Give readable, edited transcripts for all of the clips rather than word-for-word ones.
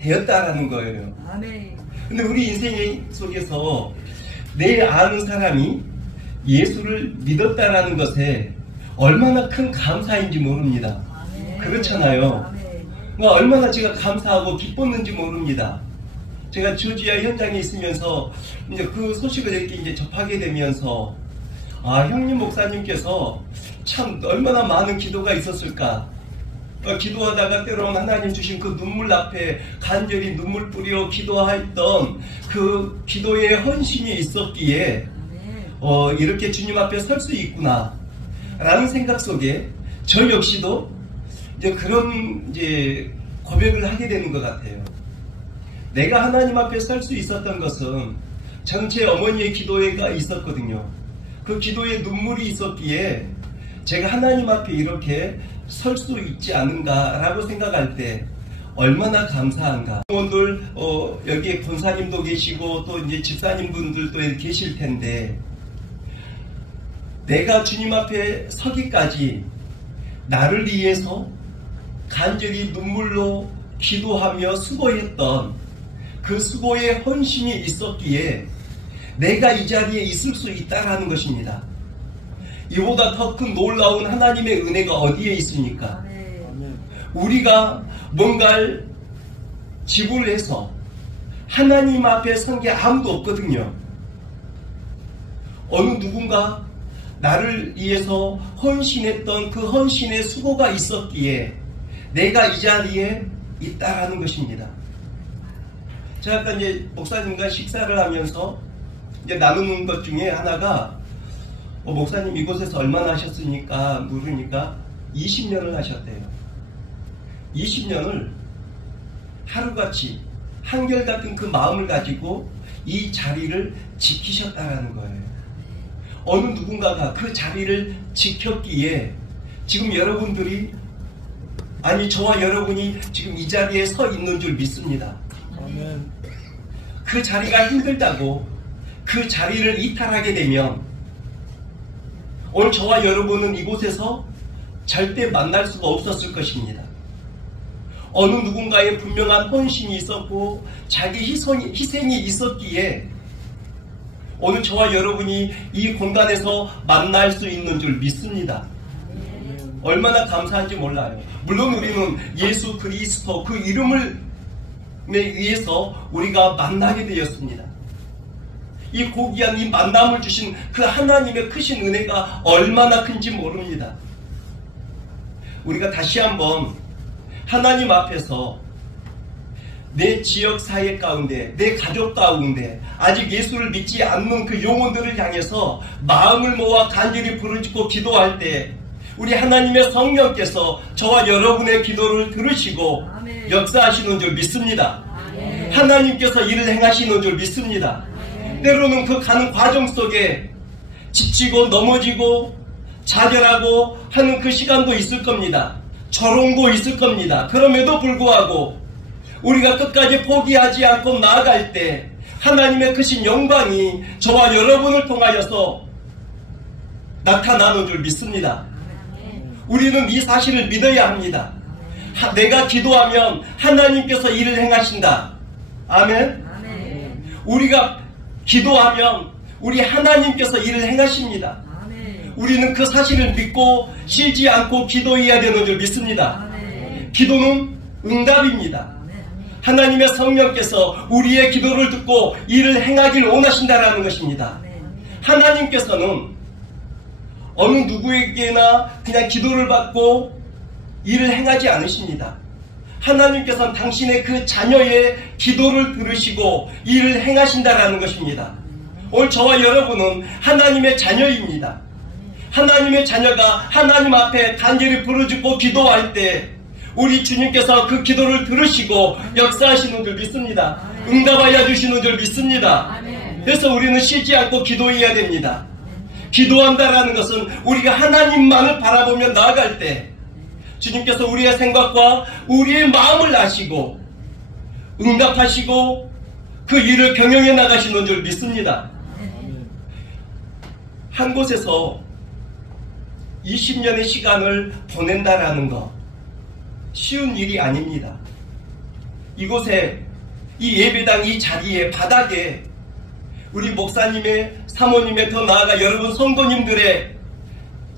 되었다라는 거예요. 아멘. 근데 우리 인생 속에서 내 아는 사람이 예수를 믿었다라는 것에 얼마나 큰 감사인지 모릅니다. 아멘. 그렇잖아요. 아멘. 얼마나 제가 감사하고 기뻤는지 모릅니다. 제가 조지아 현장에 있으면서 이제 그 소식을 이렇게 이제 접하게 되면서 형님 목사님께서 참 얼마나 많은 기도가 있었을까. 기도하다가 때로는 하나님 주신 그 눈물 앞에 간절히 눈물 뿌려 기도했던 그 기도의 헌신이 있었기에 이렇게 주님 앞에 설 수 있구나 라는 생각 속에 저 역시도 이제 그런 이제 고백을 하게 되는 것 같아요. 내가 하나님 앞에 설 수 있었던 것은 전체 어머니의 기도가 있었거든요. 그 기도에 눈물이 있었기에 제가 하나님 앞에 이렇게 설 수 있지 않은가라고 생각할 때 얼마나 감사한가. 여러분들 여기에 권사님도 계시고 또 이제 집사님분들도 계실 텐데 내가 주님 앞에 서기까지 나를 위해서 간절히 눈물로 기도하며 수고했던 그 수고의 헌신이 있었기에 내가 이 자리에 있을 수 있다라는 것입니다. 이보다 더 큰 놀라운 하나님의 은혜가 어디에 있습니까? 우리가 뭔가를 지불을 해서 하나님 앞에 선 게 아무도 없거든요. 어느 누군가 나를 위해서 헌신했던 그 헌신의 수고가 있었기에 내가 이 자리에 있다라는 것입니다. 제가 아까 이제 목사님과 식사를 하면서 이제 나누는 것 중에 하나가 목사님 이곳에서 얼마나 하셨습니까? 물으니까 20년을 하셨대요. 20년을 하루같이 한결같은 그 마음을 가지고 이 자리를 지키셨다라는 거예요. 어느 누군가가 그 자리를 지켰기에 지금 여러분들이 아니 저와 여러분이 지금 이 자리에 서 있는 줄 믿습니다. 아멘. 그 자리가 힘들다고 그 자리를 이탈하게 되면 오늘 저와 여러분은 이곳에서 절대 만날 수가 없었을 것입니다. 어느 누군가의 분명한 헌신이 있었고 자기 희생이 있었기에 오늘 저와 여러분이 이 공간에서 만날 수 있는 줄 믿습니다. 얼마나 감사한지 몰라요. 물론 우리는 예수 그리스도 그 이름을 위해서 우리가 만나게 되었습니다. 이 고귀한 이 만남을 주신 그 하나님의 크신 은혜가 얼마나 큰지 모릅니다. 우리가 다시 한번 하나님 앞에서 내 지역 사회 가운데 내 가족 가운데 아직 예수를 믿지 않는 그 영혼들을 향해서 마음을 모아 간절히 부르짖고 기도할 때 우리 하나님의 성령께서 저와 여러분의 기도를 들으시고 아멘. 역사하시는 줄 믿습니다. 아멘. 하나님께서 일을 행하시는 줄 믿습니다. 아멘. 때로는 그 가는 과정 속에 지치고 넘어지고 좌절하고 하는 그 시간도 있을 겁니다. 조롱도 있을 겁니다. 그럼에도 불구하고 우리가 끝까지 포기하지 않고 나아갈 때 하나님의 크신 영광이 저와 여러분을 통하여서 나타나는 줄 믿습니다. 우리는 이 사실을 믿어야 합니다. 내가 기도하면 하나님께서 일을 행하신다. 아멘. 우리가 기도하면 우리 하나님께서 일을 행하십니다. 우리는 그 사실을 믿고 쉬지 않고 기도해야 되는 줄 믿습니다. 기도는 응답입니다. 하나님의 성령께서 우리의 기도를 듣고 일을 행하길 원하신다라는 것입니다. 하나님께서는 어느 누구에게나 그냥 기도를 받고 일을 행하지 않으십니다. 하나님께서는 당신의 그 자녀의 기도를 들으시고 일을 행하신다라는 것입니다. 오늘 저와 여러분은 하나님의 자녀입니다. 하나님의 자녀가 하나님 앞에 간절히 부르짖고 기도할 때 우리 주님께서 그 기도를 들으시고 역사하시는 줄 믿습니다. 응답하여 주시는 줄 믿습니다. 그래서 우리는 쉬지 않고 기도해야 됩니다. 기도한다라는 것은 우리가 하나님만을 바라보며 나아갈 때 주님께서 우리의 생각과 우리의 마음을 아시고 응답하시고 그 일을 경영해 나가시는 줄 믿습니다. 한 곳에서 20년의 시간을 보낸다라는 것 쉬운 일이 아닙니다. 이곳에 이 예배당 이 자리에 바닥에 우리 목사님의 사모님의 더 나아가 여러분 성도님들의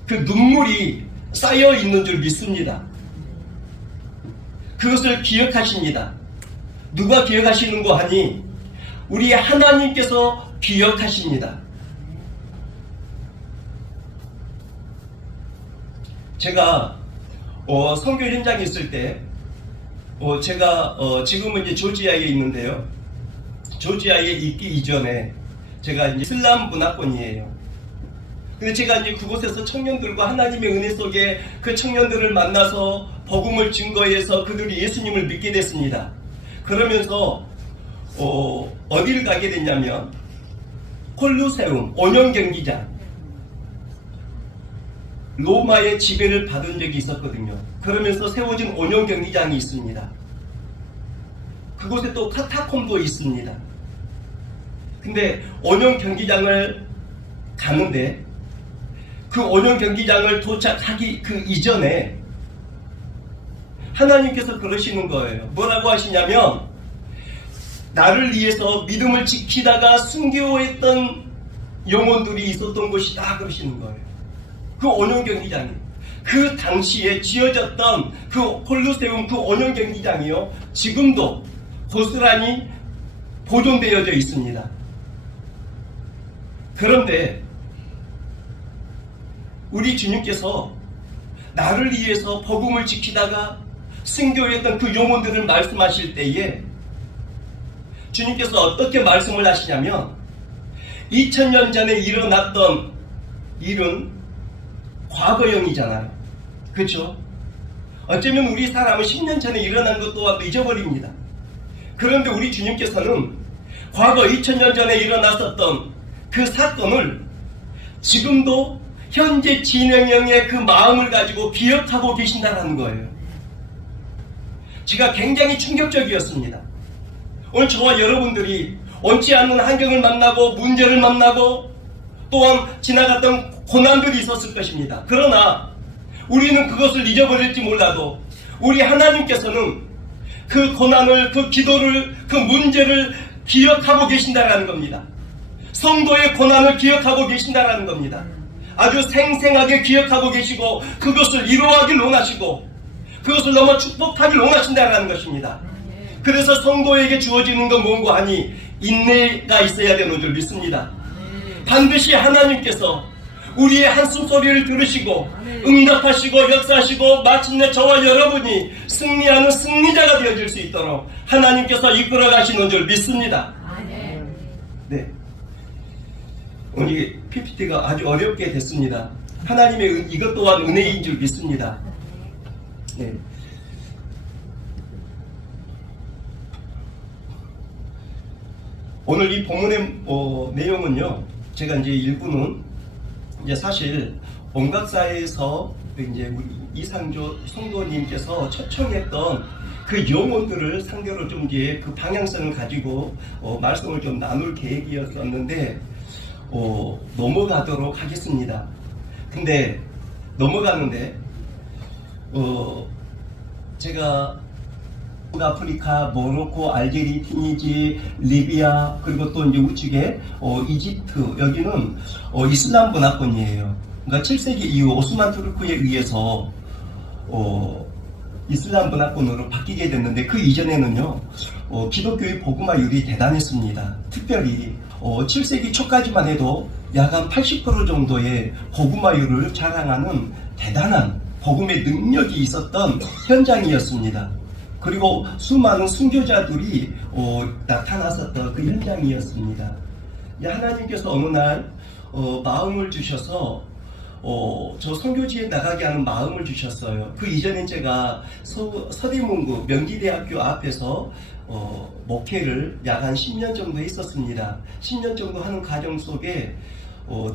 그 눈물이 쌓여 있는 줄 믿습니다. 그것을 기억하십니다. 누가 기억하시는 거 하니 우리 하나님께서 기억하십니다. 제가 선교 현장에 있을 때 제가 지금은 이제 조지아에 있는데요. 조지아에 있기 이전에 제가 이제 이슬람 문화권이에요. 근데 제가 이제 그곳에서 청년들과 하나님의 은혜 속에 그 청년들을 만나서 복음을 증거해서 그들이 예수님을 믿게 됐습니다. 그러면서 어디를 가게 됐냐면 콜로세움 온영 경기장, 로마의 지배를 받은 적이 있었거든요. 그러면서 세워진 온영 경기장이 있습니다. 그곳에 또 카타콤도 있습니다. 근데 온영 경기장을 가는데 그 온영 경기장을 도착하기 그 이전에 하나님께서 그러시는 거예요. 뭐라고 하시냐면 나를 위해서 믿음을 지키다가 순교했던 영혼들이 있었던 곳이다 그러시는 거예요. 그 온영 경기장이 그 당시에 지어졌던 그 콜로세움 그 온영 경기장이요 지금도 고스란히 보존되어져 있습니다. 그런데 우리 주님께서 나를 위해서 복음을 지키다가 순교했던 그 영혼들을 말씀하실 때에 주님께서 어떻게 말씀을 하시냐면 2000년 전에 일어났던 일은 과거형이잖아요. 그렇죠? 어쩌면 우리 사람은 10년 전에 일어난 것 또한 잊어버립니다. 그런데 우리 주님께서는 과거 2000년 전에 일어났었던 그 사건을 지금도 현재 진행형의 그 마음을 가지고 기억하고 계신다는 거예요. 제가 굉장히 충격적이었습니다. 오늘 저와 여러분들이 원치 않는 환경을 만나고 문제를 만나고 또한 지나갔던 고난들이 있었을 것입니다. 그러나 우리는 그것을 잊어버릴지 몰라도 우리 하나님께서는 그 고난을, 그 기도를, 그 문제를 기억하고 계신다라는 겁니다. 성도의 고난을 기억하고 계신다라는 겁니다. 아주 생생하게 기억하고 계시고 그것을 이루어가길 원하시고 그것을 넘어 축복하길 원하신다라는 것입니다. 그래서 성도에게 주어지는 건 뭔고 하니 인내가 있어야 되는 줄 믿습니다. 반드시 하나님께서 우리의 한숨소리를 들으시고 응답하시고 역사하시고 마침내 저와 여러분이 승리하는 승리자가 되어질 수 있도록 하나님께서 이끌어 가시는 줄 믿습니다. 네. 오늘 PPT가 아주 어렵게 됐습니다. 하나님의 이것 또한 은혜인 줄 믿습니다. 네. 오늘 이 본문의 내용은요, 제가 이제 일부는 이제 사실 온각사에서 이제 우리 이상조 성도님께서 초청했던 그 영혼들을 상대로 좀 이제 그 방향성을 가지고 말씀을 좀 나눌 계획이었었는데 넘어가도록 하겠습니다. 근데 넘어가는데 제가 아프리카, 모로코, 알제리, 튀니지, 리비아, 그리고 또 이제 우측에 이집트, 여기는 이슬람 문화권이에요. 그러니까 7세기 이후 오스만 투르크에 의해서 이슬람 문화권으로 바뀌게 됐는데 그 이전에는요 기독교의 복음화율이 대단했습니다. 특별히 7세기 초까지만 해도 약 한 80% 정도의 복음화율을 자랑하는 대단한 복음의 능력이 있었던 현장이었습니다. 그리고 수많은 순교자들이 나타났었던 그 현장이었습니다. 하나님께서 어느 날 마음을 주셔서 저 선교지에 나가게 하는 마음을 주셨어요. 그 이전에 제가 서대문구 명지대학교 앞에서 목회를 약 한 10년 정도 했었습니다. 10년 정도 하는 과정 속에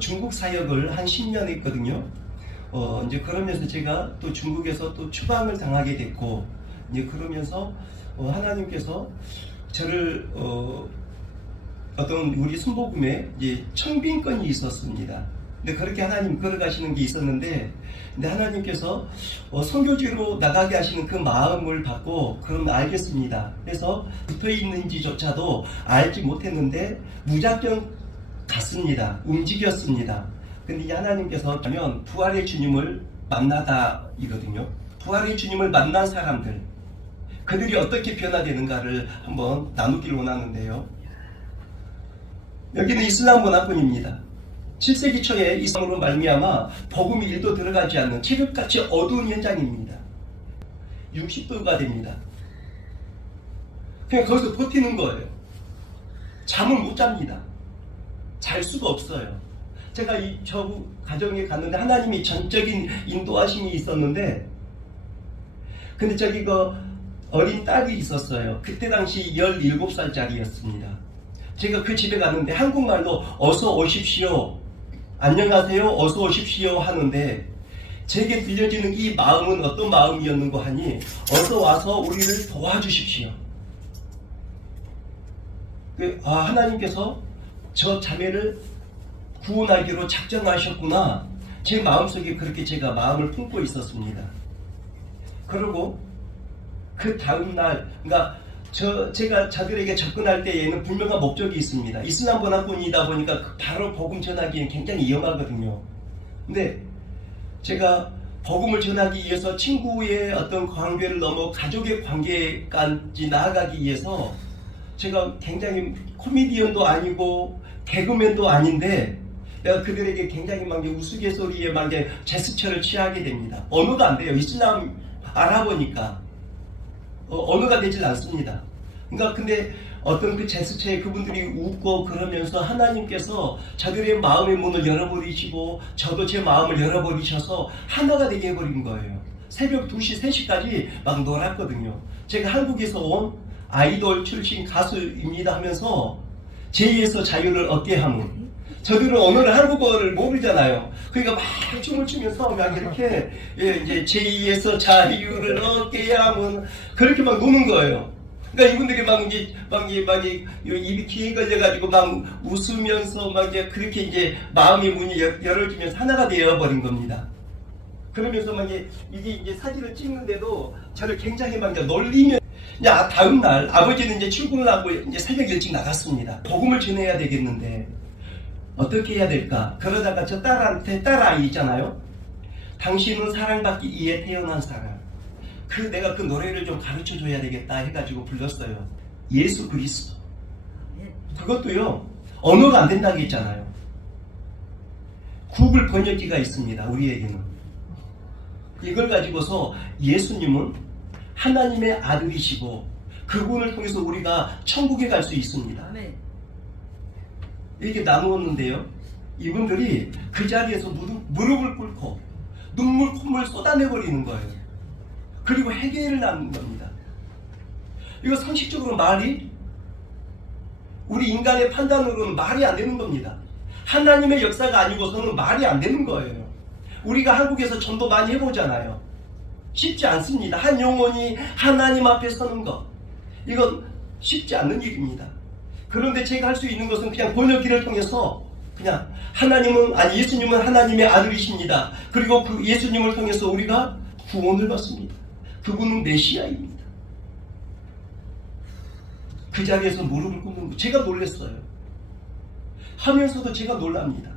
중국 사역을 한 10년 했거든요. 이제 그러면서 제가 또 중국에서 또 추방을 당하게 됐고, 이제 그러면서 하나님께서 저를 어떤 우리 순복음에 이제 청빙권이 있었습니다. 근데 그렇게 하나님 걸어가시는 게 있었는데, 근데 하나님께서 선교지로 나가게 하시는 그 마음을 받고, 그럼 알겠습니다. 그래서 붙어 있는지조차도 알지 못했는데 무작정 갔습니다. 움직였습니다. 근데 이제 하나님께서 하면 부활의 주님을 만나다 이거든요. 부활의 주님을 만난 사람들, 그들이 어떻게 변화되는가를 한번 나누길 원하는데요. 여기는 이슬람 문화권입니다. 7세기 초에 이슬람으로 말미암아 복음이 1도 들어가지 않는 칠흑같이 어두운 현장입니다. 60도가 됩니다. 그냥 거기서 버티는 거예요. 잠을 못 잡니다. 잘 수가 없어요. 제가 저 가정에 갔는데 하나님이 전적인 인도하심이 있었는데, 근데 저기 어린 딸이 있었어요. 그때 당시 17살짜리였습니다. 제가 그 집에 갔는데 한국말로 어서 오십시오, 안녕하세요, 어서 오십시오 하는데, 제게 들려지는 이 마음은 어떤 마음이었는고 하니, 어서 와서 우리를 도와주십시오. 하나님께서 저 자매를 구원하기로 작정하셨구나. 제 마음속에 그렇게 제가 마음을 품고 있었습니다. 그리고 그 다음날, 그러니까 제가 저들에게 접근할 때에는 분명한 목적이 있습니다. 이슬람 문화권이다 보니까 바로 복음 전하기엔 굉장히 위험하거든요. 근데 제가 복음을 전하기 위해서 친구의 어떤 관계를 넘어 가족의 관계까지 나아가기 위해서, 제가 굉장히 코미디언도 아니고 개그맨도 아닌데, 내가 그들에게 굉장히 막 우스갯소리에 막 제스처를 취하게 됩니다. 언어가 안 돼요. 이슬람 알아보니까 언어가 되질 않습니다. 그러니까 근데 어떤 그 제스처에 그분들이 웃고 그러면서 하나님께서 저들의 마음의 문을 열어버리시고, 저도 제 마음을 열어버리셔서 하나가 되게 해버린 거예요. 새벽 2시, 3시까지 막 놀았거든요. 제가 한국에서 온 아이돌 출신 가수입니다 하면서 제2에서 자유를 얻게 함은, 저들은 언어를 한국어를 모르잖아요. 그러니까 막 춤을 추면서 막 이렇게 이제 제2에서 자유를 얻게 함은 그렇게 막 노는 거예요. 그러니까 이분들이 막 입이 귀에 걸려가지고 막 웃으면서 막 이제 그렇게 이제 마음의 문이 열어지면서 하나가 되어버린 겁니다. 그러면서 막 이게 이제 사진을 찍는데도 저를 굉장히 막 놀리면, 다음날 아버지는 이제 출근을 하고 이제 새벽 일찍 나갔습니다. 복음을 전해야 되겠는데 어떻게 해야 될까? 그러다가 저 딸아이 있잖아요. 당신은 사랑받기 위해 태어난 사람. 내가 그 노래를 좀 가르쳐 줘야 되겠다 해가지고 불렀어요. 예수 그리스도. 그것도요, 언어가 안 된다고 했잖아요. 구글 번역기가 있습니다. 우리에게는. 이걸 가지고서 예수님은 하나님의 아들이시고 그분을 통해서 우리가 천국에 갈 수 있습니다. 이렇게 나누었는데요, 이분들이 그 자리에서 무릎을 꿇고 눈물 콧물 쏟아내버리는 거예요. 그리고 회개를 하는 겁니다. 이거 상식적으로 우리 인간의 판단으로는 말이 안 되는 겁니다. 하나님의 역사가 아니고서는 말이 안 되는 거예요. 우리가 한국에서 전도 많이 해보잖아요. 쉽지 않습니다. 한 영혼이 하나님 앞에 서는 것, 이건 쉽지 않는 일입니다. 그런데 제가 할 수 있는 것은 그냥 번역기를 통해서 그냥 예수님은 하나님의 아들이십니다. 그리고 그 예수님을 통해서 우리가 구원을 받습니다. 그분은 메시아입니다. 그 자리에서 무릎을 꿇는 거, 제가 놀랐어요. 하면서도 제가 놀랍니다.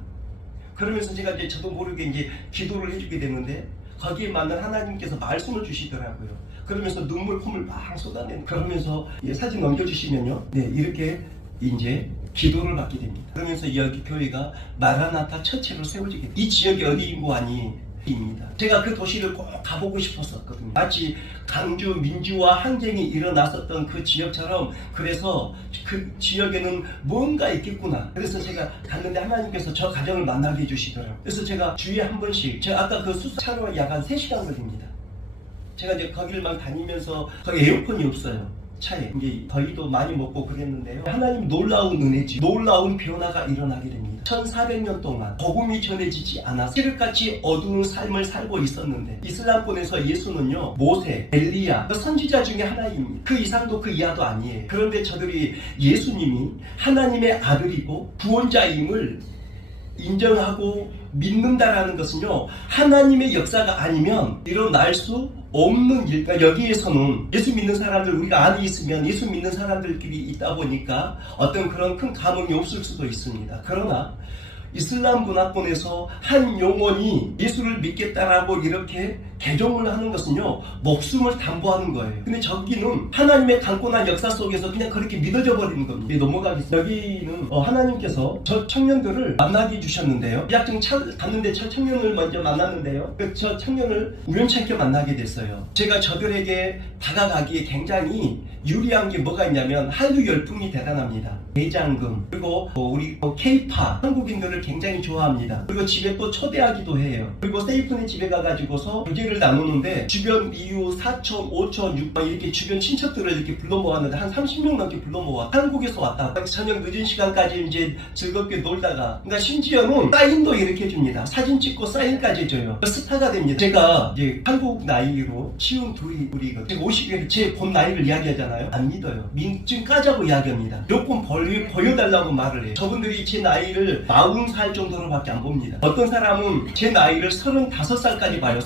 그러면서 제가 이제 저도 모르게 이제 기도를 해주게 되는데, 거기에 맞는 하나님께서 말씀을 주시더라고요. 그러면서 눈물 콧물 막 쏟아내는, 그러면서 사진 넘겨주시면요, 이렇게 이제 기도를 받게 됩니다. 그러면서 여기 교회가 마라나타 처치로 세워지게 됩니다. 이 지역이 어디인고 하니 입니다. 제가 그 도시를 꼭 가보고 싶었었거든요. 마치 강주 민주화 항쟁이 일어났었던 그 지역처럼, 그래서 그 지역에는 뭔가 있겠구나. 그래서 제가 갔는데 하나님께서 저 가정을 만나게 해주시더라고요. 그래서 제가 주에 한 번씩, 제가 아까 그 수차로 약 한 3시간 걸립니다. 제가 이제 거기를 막 다니면서, 거기 에어컨이 없어요. 차에 이제 더위도 많이 먹고 그랬는데요, 하나님 놀라운 은혜지, 놀라운 변화가 일어나게 됩니다. 1400년 동안 복음이 전해지지 않아서 칠흑같이 어두운 삶을 살고 있었는데, 이슬람권에서 예수는요, 모세, 엘리야, 선지자 중에 하나입니다. 그 이상도 그 이하도 아니에요. 그런데 저들이 예수님이 하나님의 아들이고 구원자임을 인정하고 믿는다라는 것은요, 하나님의 역사가 아니면 일어날 수 없는 일. 그러니까 여기에서는 예수 믿는 사람들, 우리가 안에 있으면 예수 믿는 사람들끼리 있다 보니까 어떤 그런 큰 감흥이 없을 수도 있습니다. 그러나 이슬람 문화권에서 한 영혼이 예수를 믿겠다라고 이렇게 개종을 하는 것은요, 목숨을 담보하는 거예요. 근데 저기는 하나님의 강권한 역사 속에서 그냥 그렇게 믿어져 버리는 겁니다. 넘어가겠습니다. 여기는 하나님께서 저 청년들을 만나게 주셨는데요. 대학생 갔는데 저 청년을 먼저 만났는데요. 저 청년을 우연찮게 만나게 됐어요. 제가 저들에게 다가가기에 굉장히 유리한 게 뭐가 있냐면 한류 열풍이 대단합니다. 대장금, 그리고 우리 K-팝, 한국인들을 굉장히 좋아합니다. 그리고 집에 또 초대하기도 해요. 그리고 세이프네 집에 가가지고서 교제를 나누는데 주변 이웃 4천, 5천, 6천 이렇게 주변 친척들을 이렇게 불러 모았는데 한 30명 넘게 불러 모아. 한국에서 왔다. 저녁 늦은 시간까지 이제 즐겁게 놀다가, 그러니까 심지어는 사인도 이렇게 줍니다. 사진 찍고 사인까지 줘요. 스타가 됩니다. 제가 이제 한국 나이로 치운 둘이거든요. 제가 50에 제 본 나이를 이야기하잖아요. 안 믿어요. 민증 까자고 이야기합니다. 요건 보여달라고 말을 해요. 저분들이 제 나이를 40살 정도로밖에 안 봅니다. 어떤 사람은 제 나이를 35살까지 봐요.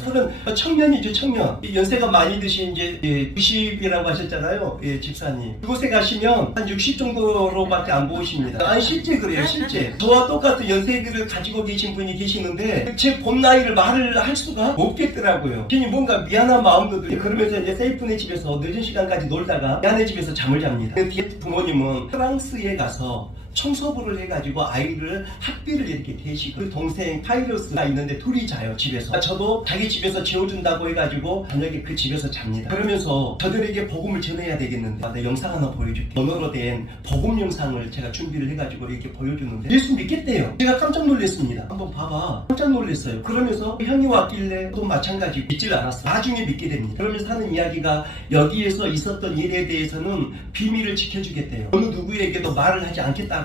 청년이죠, 청년. 연세가 많이 드신 이제 90이라고 하셨잖아요. 예, 집사님. 그곳에 가시면 한 60 정도로밖에 안 보이십니다. 아니, 실제 그래요, 실제. 저와 똑같은 연세들을 가지고 계신 분이 계시는데 제 본 나이를 말을 할 수가 없겠더라고요. 괜히 뭔가 미안한 마음도 들고, 그러면서 이제 세이프네 집에서 늦은 시간까지 놀다가 야네 집에서 잠을 잡니다. 뒤에 부모님은 프랑스에 가서 청소부를 해가지고 아이를 학비를 이렇게 대시고, 그 동생 파이러스가 있는데 둘이 자요, 집에서. 저도 자기 집에서 재워준다고 해가지고 저녁에 그 집에서 잡니다. 그러면서 저들에게 복음을 전해야 되겠는데, 내 영상 하나 보여줄게. 언어로 된 복음 영상을 제가 준비를 해가지고 이렇게 보여주는데 예수 믿겠대요. 제가 깜짝 놀랐습니다. 한번 봐봐. 깜짝 놀랐어요. 그러면서 형이 왔길래 또 마찬가지고 믿질 않았어요. 나중에 믿게 됩니다. 그러면서 하는 이야기가 여기에서 있었던 일에 대해서는 비밀을 지켜주겠대요. 어느 누구에게도 말을 하지 않겠다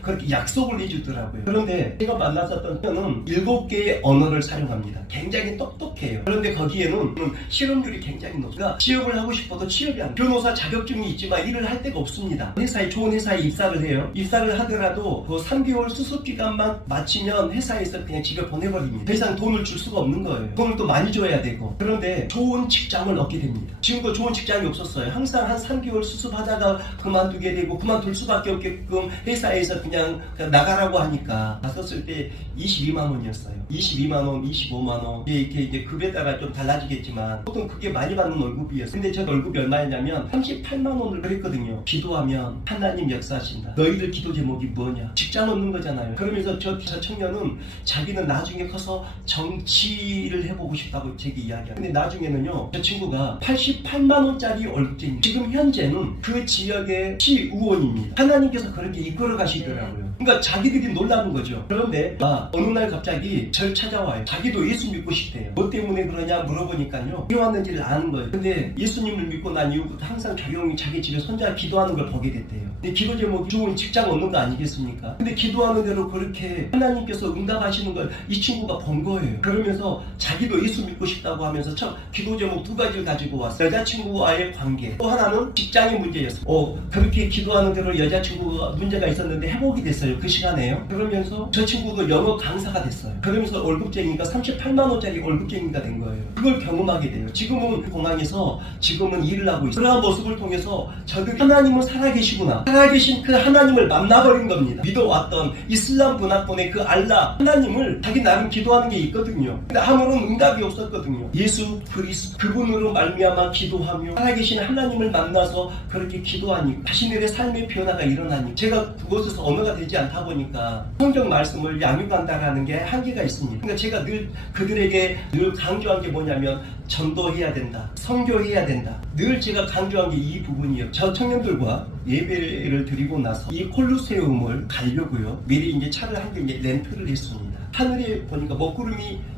그렇게 약속을 해주더라고요. 그런데 제가 만났었던 편은 7개의 언어를 사용합니다. 굉장히 똑똑해요. 그런데 거기에는 실업률이 굉장히 높으니까 취업을 하고 싶어도 취업이 안 돼요. 변호사 자격증이 있지만 일을 할 데가 없습니다. 좋은 회사에 입사를 해요. 입사를 하더라도 그 3개월 수습 기간만 마치면 회사에서 그냥 집에 보내버립니다. 더 이상 돈을 줄 수가 없는 거예요. 돈을 또 많이 줘야 되고. 그런데 좋은 직장을 얻게 됩니다. 지금도 좋은 직장이 없었어요. 항상 한 3개월 수습하다가 그만두게 되고, 그만둘 수밖에 없게끔 회사에서 그냥 나가라고 하니까 갔었을 때 22만 원이었어요. 22만 원, 25만 원. 이렇게 이제 급에 따라 좀 달라지겠지만 보통 그게 많이 받는 월급이었어요. 근데 저 월급이 얼마였냐면 38만 원을 그랬거든요. 기도하면 하나님 역사하신다. 너희들 기도 제목이 뭐냐? 직장 얻는 거잖아요. 그러면서 저 청년은 자기는 나중에 커서 정치를 해보고 싶다고 제게 이야기해요. 근데 나중에는요, 저 친구가 88만 원짜리 월급쟁이. 지금 현재는 그 지역의 시의원입니다. 하나님께서 그렇게 이끌어 가시더라고요. 그러니까 자기들이 놀라는 거죠. 그런데 어느 날 갑자기 절 찾아와요. 자기도 예수 믿고 싶대요. 뭐 때문에 그러냐 물어보니까요, 왜 왔는지를 아는 거예요. 근데 예수님을 믿고 난 이후부터 항상 조용히 자기 집에 혼자 기도하는 걸 보게 됐대요. 근데 기도 제목이 좋은 직장 얻는 거 아니겠습니까? 근데 기도하는 대로 그렇게 하나님께서 응답하시는 걸 이 친구가 본 거예요. 그러면서 자기도 예수 믿고 싶다고 하면서 참 기도 제목 2가지를 가지고 왔어요. 여자친구와의 관계, 또 하나는 직장의 문제였어요. 그렇게 기도하는 대로 여자친구가 문제가 있었는데 회복이 됐어요. 그 시간에요. 그러면서 저 친구도 영어 강사가 됐어요. 그러면서 월급쟁이가 38만 원짜리 월급쟁이가 된 거예요. 그걸 경험하게 돼요. 지금은 공항에서 지금은 일을 하고 있어요. 그러한 모습을 통해서 저들이 하나님은 살아계시구나, 살아계신 그 하나님을 만나버린 겁니다. 믿어왔던 이슬람 문화권의 그 알라 하나님을 자기 나름 기도하는 게 있거든요. 근데 아무런 응답이 없었거든요. 예수 그리스도 그분으로 말미암아 기도하며 살아계신 하나님을 만나서 그렇게 기도하니 자신들의 삶의 변화가 일어나니, 제가 그곳에서 언어가 되지 않다 보니까 성경 말씀을 양육한다라는 게 한계가 있습니다. 그러니까 제가 늘 그들에게 늘 강조한 게 뭐냐면 전도해야 된다, 선교해야 된다. 늘 제가 강조한 게 이 부분이에요. 저 청년들과 예배를 드리고 나서 이 콜로세움을 가려고요, 미리 이제 차를 한 개 렌트를 했습니다. 하늘에 보니까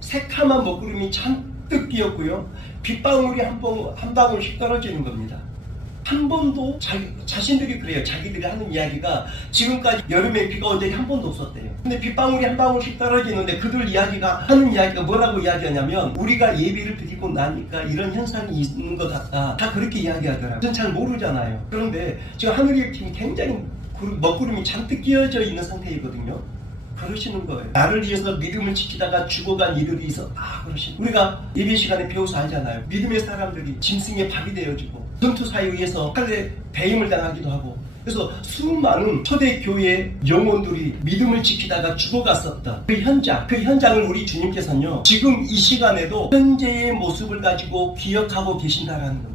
새카만 먹구름이 잔뜩 끼었고요, 빗방울이 한 방울씩 떨어지는 겁니다. 한 번도 자신들이 그래요. 자기들이 하는 이야기가 지금까지 여름에 비가 온 적이 한 번도 없었대요. 근데 빗방울이 한 방울씩 떨어지는데 그들 하는 이야기가 뭐라고 이야기하냐면, 우리가 예배를 드리고 나니까 이런 현상이 있는 것 같다. 다 그렇게 이야기하더라고요. 저는 잘 모르잖아요. 그런데 지금 하늘이 지금 굉장히 먹구름이 잔뜩 끼어져 있는 상태이거든요. 그러시는 거예요. 나를 위해서 믿음을 지키다가 죽어간 이들이 있어. 그러시는 거예요. 우리가 예배 시간에 배워서 알잖아요. 믿음의 사람들이 짐승의 밥이 되어지고 전투사에 의해서 칼에 배임을 당하기도 하고, 그래서 수많은 초대교회 영혼들이 믿음을 지키다가 죽어갔었다. 그 현장을 우리 주님께서는요, 지금 이 시간에도 현재의 모습을 가지고 기억하고 계신다라는 겁니다.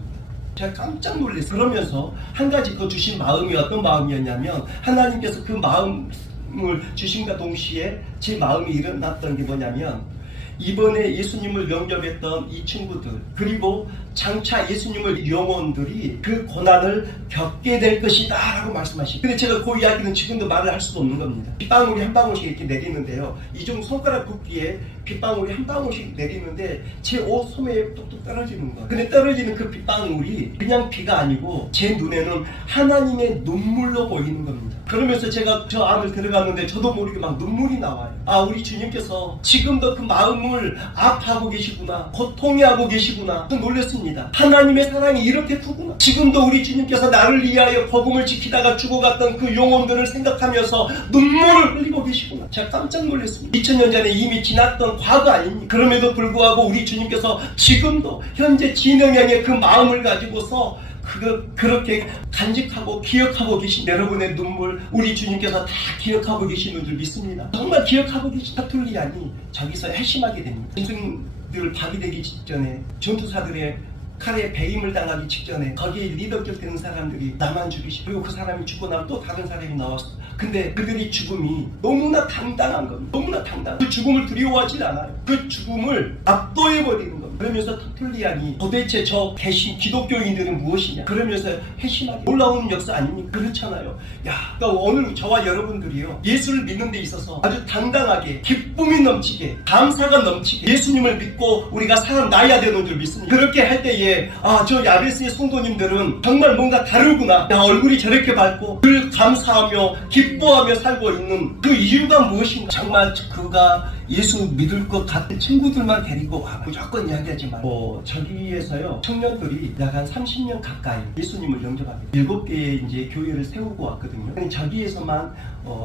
제가 깜짝 놀랐어요. 그러면서 한 가지 그 주신 마음이 어떤 마음이었냐면, 하나님께서 그 마음을 주신과 동시에 제 마음이 일어났던 게 뭐냐면, 이번에 예수님을 영접했던 이 친구들, 그리고 장차 예수님을 영혼들이 그 고난을 겪게 될 것이다 라고 말씀하시고, 근데 제가 그 이야기는 지금도 말을 할 수 없는 겁니다. 빗방울이 한 방울씩 이렇게 내리는데요, 이 정도 손가락 굵기에 빗방울이 한 방울씩 내리는데 제 옷 소매에 뚝뚝 떨어지는 거예요. 근데 떨어지는 그 빗방울이 그냥 비가 아니고 제 눈에는 하나님의 눈물로 보이는 겁니다. 그러면서 제가 저 안을 들어갔는데 저도 모르게 막 눈물이 나와요. 우리 주님께서 지금도 그 마음을 아파하고 계시구나, 고통해하고 계시구나, 놀랐습니다. 하나님의 사랑이 이렇게 크구나. 지금도 우리 주님께서 나를 위하여 복음을 지키다가 죽어갔던 그 영혼들을 생각하면서 눈물을 흘리고 계시구나. 제가 깜짝 놀랐습니다. 2000년 전에 이미 지났던 과거 아닙니까? 그럼에도 불구하고 우리 주님께서 지금도 현재 진행형의 그 마음을 가지고서 그렇게 간직하고 기억하고 계신 여러분의 눈물, 우리 주님께서 다 기억하고 계시는 줄 믿습니다. 정말 기억하고 계신 터툴리안이 저기서 회심하게 됩니다. 짐승들 밥이 되기 직전에, 전투사들의 칼에 배임을 당하기 직전에 거기에 리더격 되는 사람들이 나만 죽이시고, 그리고 그 사람이 죽고 나면 또 다른 사람이 나왔어. 근데 그들의 죽음이 너무나 당당한 겁니다. 너무나 당당한, 그 죽음을 두려워하지 않아요. 그 죽음을 압도해버리는 겁니다. 그러면서 터툴리안이 도대체 저 개신 기독교인들은 무엇이냐, 그러면서 회심하게 놀라운 역사 아닙니까? 그렇잖아요. 그러니까 오늘 저와 여러분들이요, 예수를 믿는 데 있어서 아주 당당하게, 기쁨이 넘치게, 감사가 넘치게 예수님을 믿고 우리가 살아나야 되는 줄 믿습니다. 그렇게 할 때에 저 야베스의 성도님들은 정말 뭔가 다르구나, 얼굴이 저렇게 밝고 늘 감사하며 기뻐하며 살고 있는 그 이유가 무엇인가. 정말 그가 예수 믿을 것 같은 친구들만 데리고 와. 무조건 이야기하지 말고. 저기에서요, 청년들이 약 한 30년 가까이 예수님을 영접하게 7개의 이제 교회를 세우고 왔거든요. 저기에서만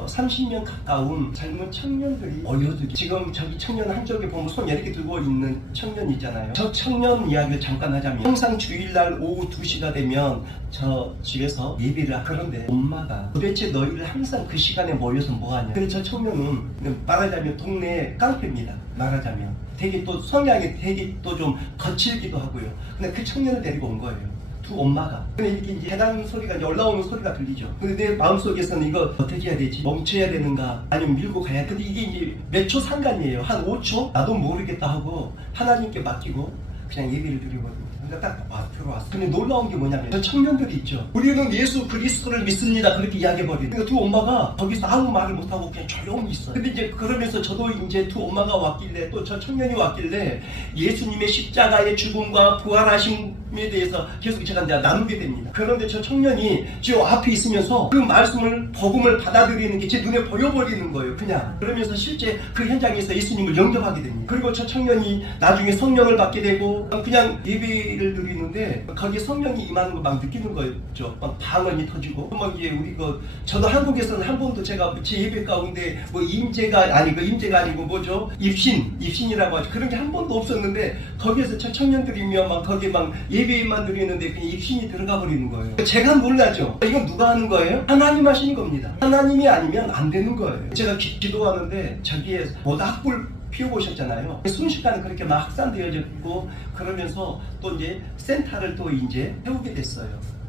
30년 가까운 젊은 청년들이 모여들이, 지금 저기 청년 한쪽에 보면 손 이렇게 들고 있는 청년 있잖아요. 저 청년 이야기를 잠깐 하자면, 항상 주일날 오후 2시가 되면 저 집에서 예배를 하고, 그런데 엄마가 도대체 너희를 항상 그 시간에 모여서 뭐하냐. 근데 저 청년은 말하자면 동네 깡패입니다. 말하자면 되게 또 성향이 되게 또 좀 거칠기도 하고요. 근데 그 청년을 데리고 온 거예요. 두 엄마가. 근데 이렇게 이제 계단 소리가 이제 올라오는 소리가 들리죠. 근데 내 마음속에서는 이거 어떻게 해야 되지? 멈춰야 되는가? 아니면 밀고 가야 돼? 근데 이게 이제 몇 초 상관이에요. 한 5초? 나도 모르겠다 하고 하나님께 맡기고 그냥 예배를 드리거든요. 딱 들어왔어. 근데 놀라운 게 뭐냐면, 저 청년들이 있죠. 우리는 예수 그리스도를 믿습니다. 그렇게 이야기해버리는. 그러니까 두 엄마가 거기서 아무 말을 못하고 그냥 조용히 있어요. 근데 이제 그러면서 저도 이제 두 엄마가 왔길래, 또 저 청년이 왔길래 예수님의 십자가의 죽음과 부활하심에 대해서 계속 제가 이제 나누게 됩니다. 그런데 저 청년이 저 앞에 있으면서 그 말씀을, 복음을 받아들이는 게 제 눈에 보여버리는 거예요. 그냥. 그러면서 실제 그 현장에서 예수님을 영접하게 됩니다. 그리고 저 청년이 나중에 성령을 받게 되고, 그냥 예배를 드리는데 거기에 성령이 임하는 거 막 느끼는 거였죠. 막 방언이 터지고, 막 이게 우리 저도 한국에서는 한 번도 제가 제 예배 가운데 뭐 임재가 아니고 뭐죠? 입신이라고 하죠. 그런 게 한 번도 없었는데, 거기에서 저 청년들이면 막 거기에 막 예배만 드리는데 그냥 입신이 들어가 버리는 거예요. 제가 놀라죠. 이건 누가 하는 거예요? 하나님 하시는 겁니다. 하나님이 아니면 안 되는 거예요. 제가 기도하는데 저기에 모두 악불 피워보셨잖아요. 순식간에 그렇게 막 확산되어졌고, 그러면서 또 이제 센터를 또 이제 세우게 됐어요.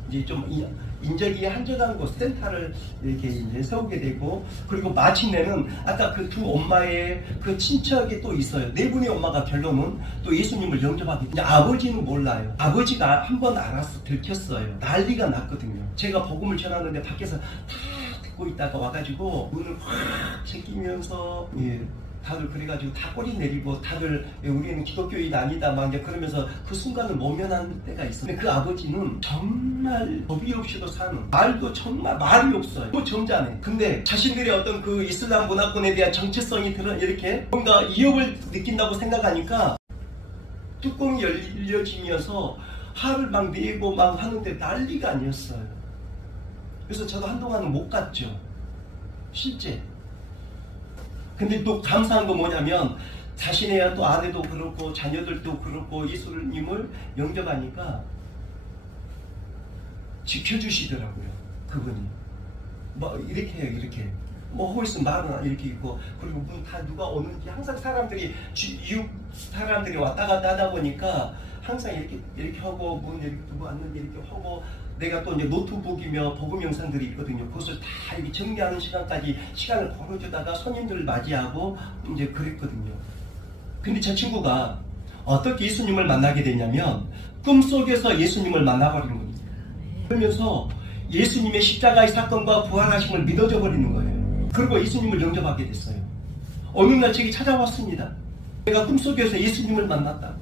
이제 좀 인적이 한적한 곳 센터를 이렇게 이제 세우게 되고, 그리고 마침내는 아까 그 두 엄마의 그 친척이 또 있어요. 네 분의 엄마가 결론은 또 예수님을 영접하게. 이제 아버지는 몰라요. 아버지가 한번 알아서 들켰어요. 난리가 났거든요. 제가 복음을 전하는데 밖에서 다 듣고 있다가 와가지고 문을 확 제끼면서, 다들 그래가지고 다 꼬리 내리고, 다들 우리는 기독교인 아니다 막 이제 그러면서 그 순간을 모면한 때가 있어요. 근데 그 아버지는 정말 법이 없이도 사는, 말도 정말 말이 없어요. 또 점잖해. 근데 자신들의 어떤 그 이슬람 문화권에 대한 정체성이 이렇게 뭔가 위협을 느낀다고 생각하니까 뚜껑이 열려지면서 화를 막 내고 막 하는데 난리가 아니었어요. 그래서 저도 한동안은 못 갔죠. 실제. 근데 또 감사한 건 뭐냐면 자신의 또 아내도 그렇고 자녀들도 그렇고 예수님을 영접하니까 지켜주시더라고요. 그분이 뭐 이렇게 해요. 이렇게 뭐 하고 있으면 말은 이렇게 있고, 그리고 문 다 누가 오는지 항상 사람들이 이웃 사람들이 왔다 갔다 하다 보니까 항상 이렇게 하고, 문 이렇게 누구 왔는지 이렇게 하고, 내가 또 이제 노트북이며 복음 영상들이 있거든요. 그것을 다 이렇게 정리하는 시간까지 시간을 벌어주다가 손님들을 맞이하고 이제 그랬거든요. 근데 저 친구가 어떻게 예수님을 만나게 되냐면 꿈속에서 예수님을 만나버린 겁니다. 그러면서 예수님의 십자가의 사건과 부활하심을 믿어져 버리는 거예요. 그리고 예수님을 영접하게 됐어요. 어느 날 제게 찾아왔습니다. 내가 꿈속에서 예수님을 만났다.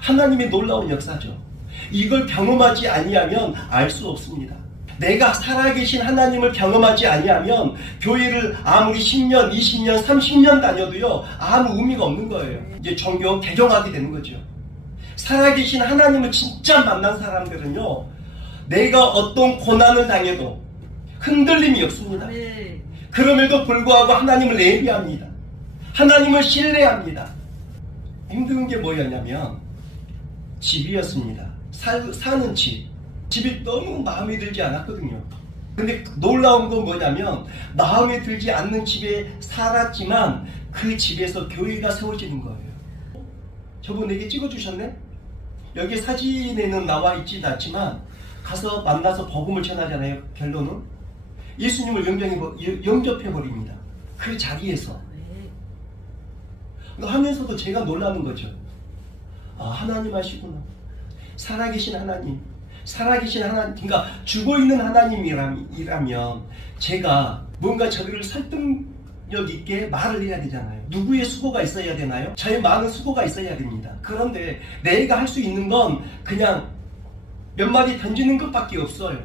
하나님의 놀라운 역사죠. 이걸 경험하지 아니하면 알 수 없습니다. 내가 살아계신 하나님을 경험하지 아니하면 교회를 아무리 10년, 20년, 30년 다녀도요 아무 의미가 없는 거예요. 이제 종교 개종하게 되는 거죠. 살아계신 하나님을 진짜 만난 사람들은요, 내가 어떤 고난을 당해도 흔들림이 없습니다. 그럼에도 불구하고 하나님을 예비합니다. 하나님을 신뢰합니다. 힘든 게 뭐였냐면 집이었습니다. 사는 집이 너무 마음에 들지 않았거든요. 근데 놀라운 건 뭐냐면 마음에 들지 않는 집에 살았지만 그 집에서 교회가 세워지는 거예요. 저분에게 찍어주셨네? 여기 사진에는 나와 있진 않지만 가서 만나서 복음을 전하잖아요. 결론은 예수님을 영접해버립니다. 그 자리에서. 하면서도 제가 놀라는 거죠. 아, 하나님 하시구나. 살아계신 하나님. 그러니까 죽어있는 하나님이라면 제가 뭔가 저를 설득력 있게 말을 해야 되잖아요. 누구의 수고가 있어야 되나요? 저의 많은 수고가 있어야 됩니다. 그런데 내가 할 수 있는 건 그냥 몇 마디 던지는 것밖에 없어요.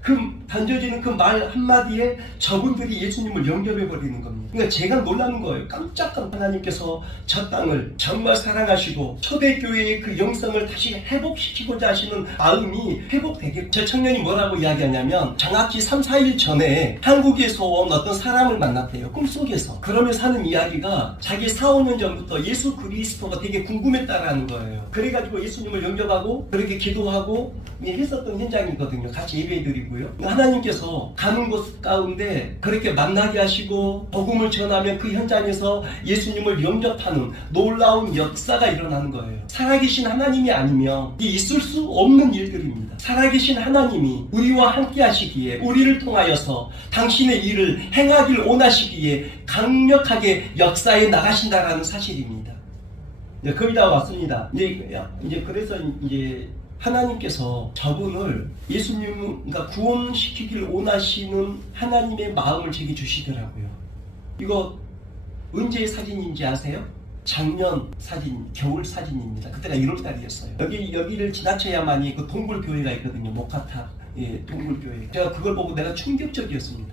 그 던져지는 그 말 한마디에 저분들이 예수님을 영접해버리는 겁니다. 그러니까 제가 놀라는 거예요. 깜짝 하나님께서 저 땅을 정말 사랑하시고 초대교회의 그 영성을 다시 회복시키고자 하시는 마음이 회복되게. 저 청년이 뭐라고 이야기하냐면 정확히 3, 4일 전에 한국에서 온 어떤 사람을 만났대요. 꿈속에서. 그러면서 하는 이야기가 자기 4, 5년 전부터 예수 그리스도가 되게 궁금했다라는 거예요. 그래가지고 예수님을 영접하고 그렇게 기도하고 했었던 현장이거든요. 같이 예배드리고. 하나님께서 가는 곳 가운데 그렇게 만나게 하시고 복음을 전하면 그 현장에서 예수님을 영접하는 놀라운 역사가 일어나는 거예요. 살아계신 하나님이 아니면 있을 수 없는 일들입니다. 살아계신 하나님이 우리와 함께 하시기에, 우리를 통하여서 당신의 일을 행하길 원하시기에 강력하게 역사에 나가신다라는 사실입니다. 거의 다 왔습니다. 이제 그래서 이제 하나님께서 저분을 예수님과 구원시키길 원하시는 하나님의 마음을 제게 주시더라고요. 이거 언제의 사진인지 아세요? 작년 사진, 겨울 사진입니다. 그때가 1월달이었어요. 여기를 지나쳐야만이 그 동굴교회가 있거든요. 모카탑, 동굴교회. 제가 그걸 보고 내가 충격적이었습니다.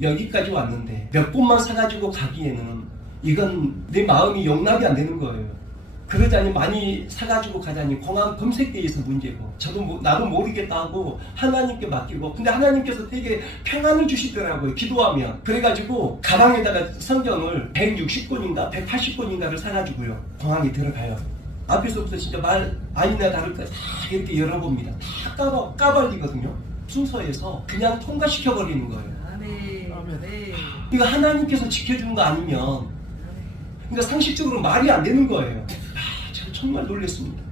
여기까지 왔는데 몇 번만 사가지고 가기에는 이건 내 마음이 용납이 안 되는 거예요. 그러자니 많이 사가지고 가자니 공항 검색대에 있어 문제고, 저도 나도 모르겠다 하고 하나님께 맡기고, 근데 하나님께서 되게 평안을 주시더라고요. 기도하면. 그래가지고 가방에다가 성경을 160권인가 180권인가를 사가지고요 공항에 들어가요. 앞에서부터 진짜 말 아니나 다를까 다 이렇게 열어봅니다. 다 까발리거든요. 순서에서 그냥 통과시켜버리는 거예요. 아멘. 이거 하나님께서 지켜주는 거 아니면, 그러니까 상식적으로 말이 안 되는 거예요. 제가 정말 놀랐습니다.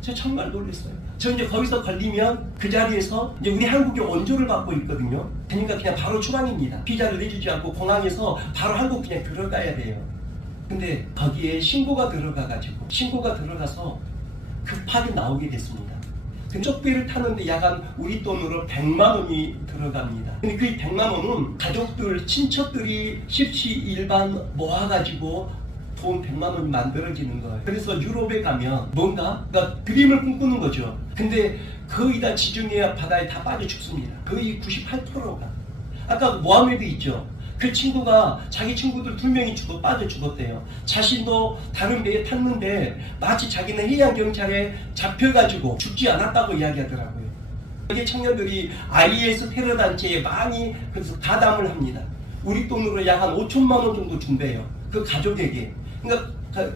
제가 정말 놀랐어요. 저 이제 거기서 걸리면 그 자리에서 이제 우리 한국에 원조를 받고 있거든요. 그러니까 그냥 바로 추방입니다. 비자를 내주지 않고 공항에서 바로 한국 그냥 들어가야 돼요. 근데 거기에 신고가 들어가서 급하게 나오게 됐습니다. 쪽배를 타는데 약간 우리 돈으로 100만 원이 들어갑니다. 근데 그 100만 원은 가족들, 친척들이 십시일반 모아가지고 돈 100만 원이 만들어지는 거예요. 그래서 유럽에 가면 뭔가 그러니까 드림을 꿈꾸는 거죠. 근데 거의 다 지중해 바다에 다 빠져 죽습니다. 거의 98%가. 아까 모하메드 있죠. 그 친구가 자기 친구들 2명이 빠져 죽었대요. 자신도 다른 배에 탔는데 마치 자기는 해양경찰에 잡혀가지고 죽지 않았다고 이야기하더라고요. 여기 청년들이 IS 테러 단체에 많이 그래서 가담을 합니다. 우리 돈으로 약 한 5천만 원 정도 준대요. 그 가족에게. 그러니까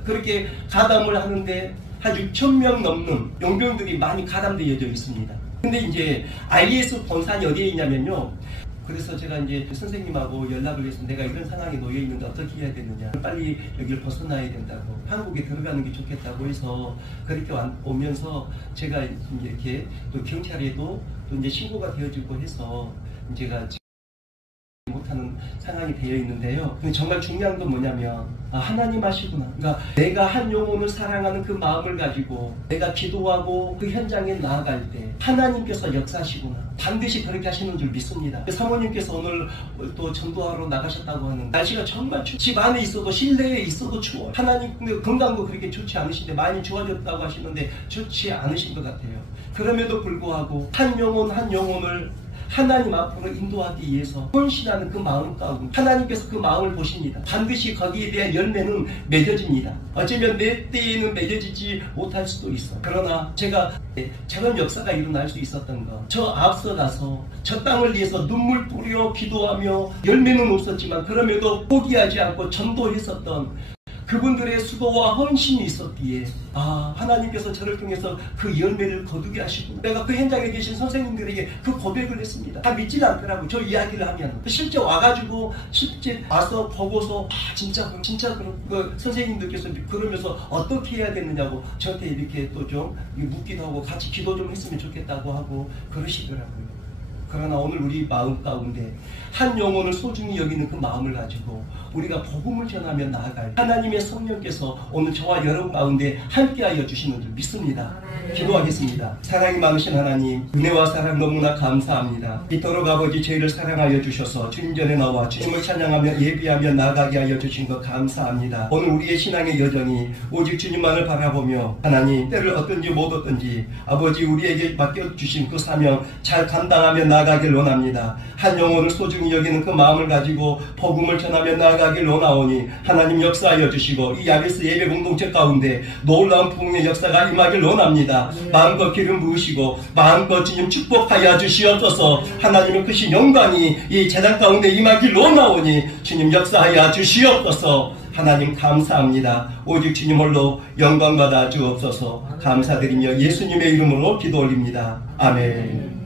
그렇게 가담을 하는데 한 6천 명 넘는 용병들이 많이 가담되어져 있습니다. 근데 이제 IS 본산이 어디에 있냐면요. 그래서 제가 이제 선생님하고 연락을 해서 내가 이런 상황에 놓여 있는데 어떻게 해야 되느냐. 빨리 여기를 벗어나야 된다고. 한국에 들어가는 게 좋겠다고 해서 그렇게 오면서 제가 이제 이렇게 또 경찰에도 또 이제 신고가 되어지고 해서 제가 못하는 상황이 되어 있는데요. 근데 정말 중요한 건 뭐냐면 하나님 아시구나. 그러니까 내가 한 영혼을 사랑하는 그 마음을 가지고 내가 기도하고 그 현장에 나아갈 때 하나님께서 역사하시구나. 반드시 그렇게 하시는 줄 믿습니다. 사모님께서 오늘 또 전도하러 나가셨다고 하는 날씨가 정말 집 안에 있어도 실내에 있어도 추워. 하나님 건강도 그렇게 좋지 않으신데 많이 좋아졌다고 하시는데 좋지 않으신 것 같아요. 그럼에도 불구하고 한 영혼 한 영혼을 하나님 앞으로 인도하기 위해서 헌신하는 그 마음 가운데 하나님께서 그 마음을 보십니다. 반드시 거기에 대한 열매는 맺어집니다. 어쩌면 내 때에는 맺어지지 못할 수도 있어. 그러나 제가 저런 역사가 일어날 수 있었던 것, 저 앞서 가서 저 땅을 위해서 눈물 뿌려 기도하며 열매는 없었지만 그럼에도 포기하지 않고 전도했었던 그분들의 수고와 헌신이 있었기에 하나님께서 저를 통해서 그 열매를 거두게 하시고 내가 그 현장에 계신 선생님들에게 그 고백을 했습니다. 다 믿질 않더라고요. 저 이야기를 하면 실제 와가지고 실제 와서 보고서 진짜 그 선생님들께서 그러면서 어떻게 해야 되느냐고 저한테 이렇게 또 좀 묻기도 하고 같이 기도 좀 했으면 좋겠다고 하고 그러시더라고요. 그러나 오늘 우리 마음 가운데 한 영혼을 소중히 여기는 그 마음을 가지고 우리가 복음을 전하며 나아갈 하나님의 성령께서 오늘 저와 여러분 가운데 함께하여 주시는 줄 믿습니다. 기도하겠습니다. 사랑이 많으신 하나님, 은혜와 사랑 너무나 감사합니다. 이토록 아버지 저희를 사랑하여 주셔서 주님 전에 나와 주님을 찬양하며 예비하며 나아가게 하여 주신 것 감사합니다. 오늘 우리의 신앙의 여정이 오직 주님만을 바라보며 하나님 때를 얻든지 못 얻든지 아버지 우리에게 맡겨주신 그 사명 잘 감당하며 나아가길 원합니다. 한 영혼을 소중히 여기는 그 마음을 가지고 복음을 전하며 나아가길 원하오니 하나님 역사하여 주시고 이 야베스 예배 공동체 가운데 놀라운 부흥의 역사가 임하길 원합니다. 마음껏 기름 부으시고 마음껏 주님 축복하여 주시옵소서. 하나님의 크신 영광이 이 제단 가운데 임하길 원하오니 주님 역사하여 주시옵소서. 하나님 감사합니다. 오직 주님 홀로 영광 받아 주옵소서. 감사드리며 예수님의 이름으로 기도 올립니다. 아멘.